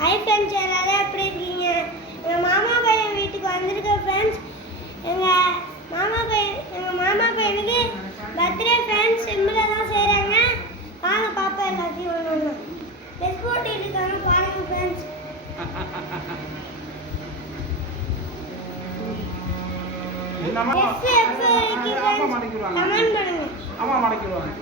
Hi friends எல்லாரும் எப்படி இருக்கீங்க? எங்கள் மாமா பையன் வீட்டுக்கு வந்திருக்க ஃப்ரெண்ட்ஸ். எங்கள் மாமா பையனுக்கு பர்த்டே ஃப்ரெண்ட்ஸ் சிம்பிளாக தான் செய்கிறாங்க. வாங்க பாப்பா எல்லாத்தையும் ஒன்று ஒன்று ட்ரெஸ் போட்டு இருக்காங்க பாருங்க ஃப்ரெண்ட்ஸ். கமெண்ட் பண்ணுங்க. அம்மா மடக்கிடுவாங்க.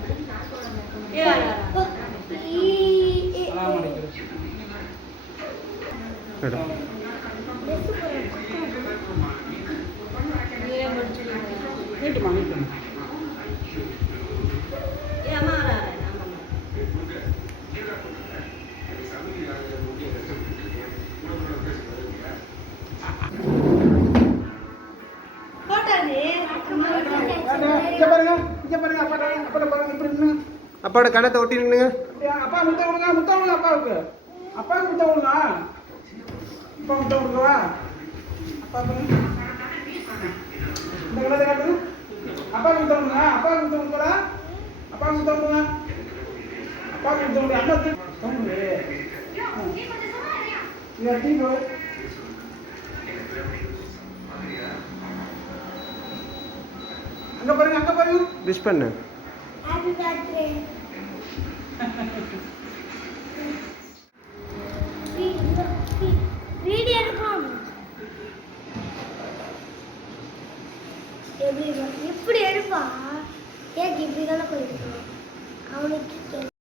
அப்பாவோட கணத்தை ஒட்டி நின்னுங்க. அப்பா முத்த விடுங்க, முத்த விடுங்க அப்பாவுக்கு. அப்பாவுக்கு முத்த விடுங்க. அப்பா முத்த விடுங்கவா? அப்பா இந்த கணத்தை காட்டுங்க. அப்பாவுக்கு முத்த விடுங்க. அப்பாவுக்கு முத்த விடுங்களா? அப்பாவுக்கு முத்த விடுங்க. அப்பாவுக்கு முத்த விடுங்க. அம்மா தம்பி இது டீம் அங்க பாருங்க, அங்க பாருங்க. விஷ் பண்ணு. Happy birthday. வீடியோ எடுப்போம். எப்படி எடுப்பா? கேக் இப்படி தானே போயிருக்கோம் அவனுக்கு.